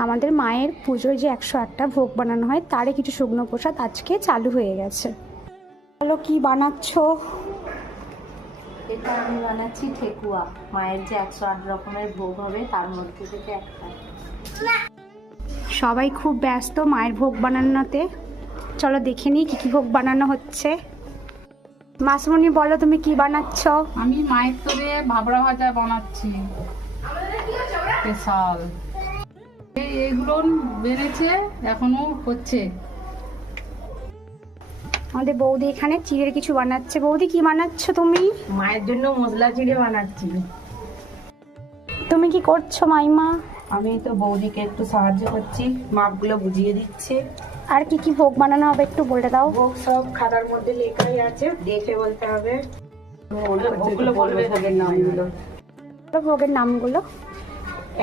আমাদের মায়ের পুজোয় যে 108টা ভোগ বানানো হয় তারই কিছু শুকনো প্রসাদ আজকে চালু হয়ে গেছে। বলো কি বানাচ্ছ? এটা আমি বানাচ্ছি ঠেকুয়া। মায়ের যে 108 রকমের ভোগ হবে তার মধ্যে থেকে একটা। সবাই খুব ব্যস্ত মায়ের ভোগ বানানোতে। চলো দেখে নিই কী কী ভোগ বানানো হচ্ছে। মাসমণি বলো তুমি কি বানাচ্ছ? আমি মায়ের তোরে ভাবরা ভাজা বানাচ্ছি স্পেশাল। এইগুলো বেড়েছে, এখনো হচ্ছে। আমাদের বৌদি এখানে চিড়ের কিছু বানাচ্ছে। বৌদি কি বানাচ্ছ তুমি? মায়ের জন্য মশলা চিড়ে বানাচ্ছি। তুমি কি করছো মাইমা? আমি তো বৌদিকে একটু সাহায্য করছি, মাপগুলো বুঝিয়ে দিচ্ছে। আর কি কি ভোগ বানানো হবে একটু বলে দাও। ভোগ সব খাতার মধ্যে লেখাই আছে, দেখে বলতে হবে। ভোগগুলো বলবে, ভোগের নামগুলো। ভোগের নামগুলো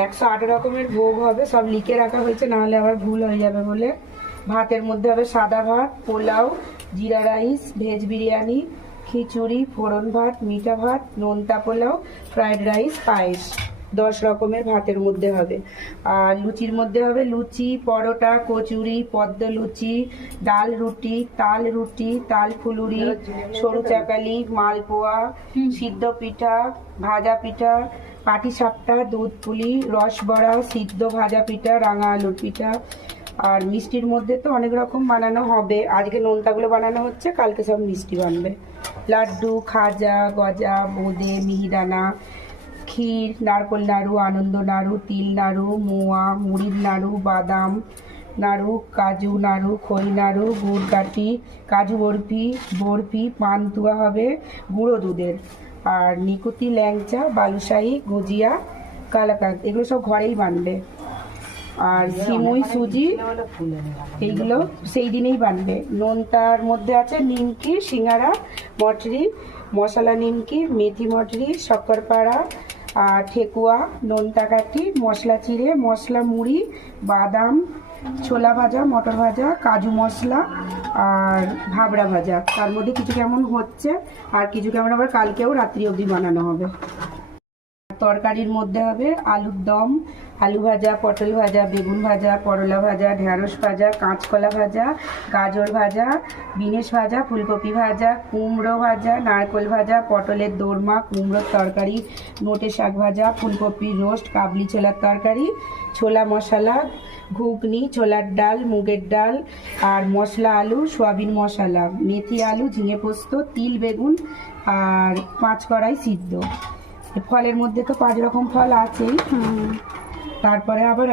108 রকমের ভোগ হবে, সব লিখে রাখা হয়েছে, নাহলে আবার ভুল হয়ে যাবে বলে। ভাতের মধ্যে হবে সাদা ভাত, পোলাও, জিরা রাইস, ভেজ বিরিয়ানি, খিচুড়ি, ফোড়ন ভাত, মিঠা ভাত, নোনতা পোলাও, ফ্রাইড রাইস, পায়েস। 10 রকমের ভাতের মধ্যে হবে। আর লুচির মধ্যে হবে লুচি, পরোটা, কচুরি, পদ্ম লুচি, ডাল রুটি, তাল ফুলুরি, সরু চাকালি, মালপোয়া, সিদ্ধ পিঠা, ভাজা পিঠা, পাটিসাপটা, দুধ পুলি, রসবড়া, সিদ্ধ ভাজা পিঠা, রাঙা আলুর পিঠা। আর মিষ্টির মধ্যে তো অনেক রকম বানানো হবে। আজকে নোনতাগুলো বানানো হচ্ছে, কালকে সব মিষ্টি বানবে। লাড্ডু, খাজা, গজা, বোঁদে, মিহিদানা, ক্ষীর, নারকোল নাড়ু, আনন্দ নাড়ু, তিল নাড়ু, মোয়া, মুড়ির নাড়ু, বাদাম নাড়ু, কাজু নাড়ু, খই নাড়ু, গুড় কাঠি, কাজু বরফি, পান্তুয়া হবে গুঁড়ো দুধের। আর নিকুতি, ল্যাংচা, বালুশাহী, গুজিয়া, কালাকাঁদ, এগুলো সব ঘরেই বানবে। আর সিমুই, সুজি, এইগুলো সেই দিনেই বানবে। নোনতার মধ্যে আছে নিমকি, সিঙ্গারা, মটরি, মশলা নিমকি, মেথি মটরি, শক্করপাড়া, আর ঠেকুয়া, নোনতা কাঠি, মশলা চিড়ে, মশলা মুড়ি, বাদাম, ছোলা ভাজা, মটর ভাজা, কাজু মশলা, আর ভাবড়া ভাজা। তার মধ্যে কিছু কেমন হচ্ছে, আর কিছু কেমন আবার কালকেও রাত্রি অবধি বানানো হবে। তরকারির মধ্যে হবে আলুর দম, আলু ভাজা, পটল ভাজা, বেগুন ভাজা, করলা ভাজা, ঢেঁড়স ভাজা, কাঁচকলা ভাজা, গাজর ভাজা, বিনেস ভাজা, ফুলকপি ভাজা, কুমড়ো ভাজা, নারকেল ভাজা, পটলের দোরমা, কুমড়োর তরকারি, নোটে শাক ভাজা, ফুলকপির রোস্ট, কাবলি ছোলার তরকারি, ছোলা মশলা, ঘুগনি, ছোলার ডাল, মুগের ডাল, আর মশলা আলু, সয়াবিন মশলা, মেথি আলু, ঝিঙে পোস্ত, তিল বেগুন, আর 5 কড়াই সিদ্ধ। ফলের মধ্যে তো 5 রকম ফল আছেই। তারপরে আবার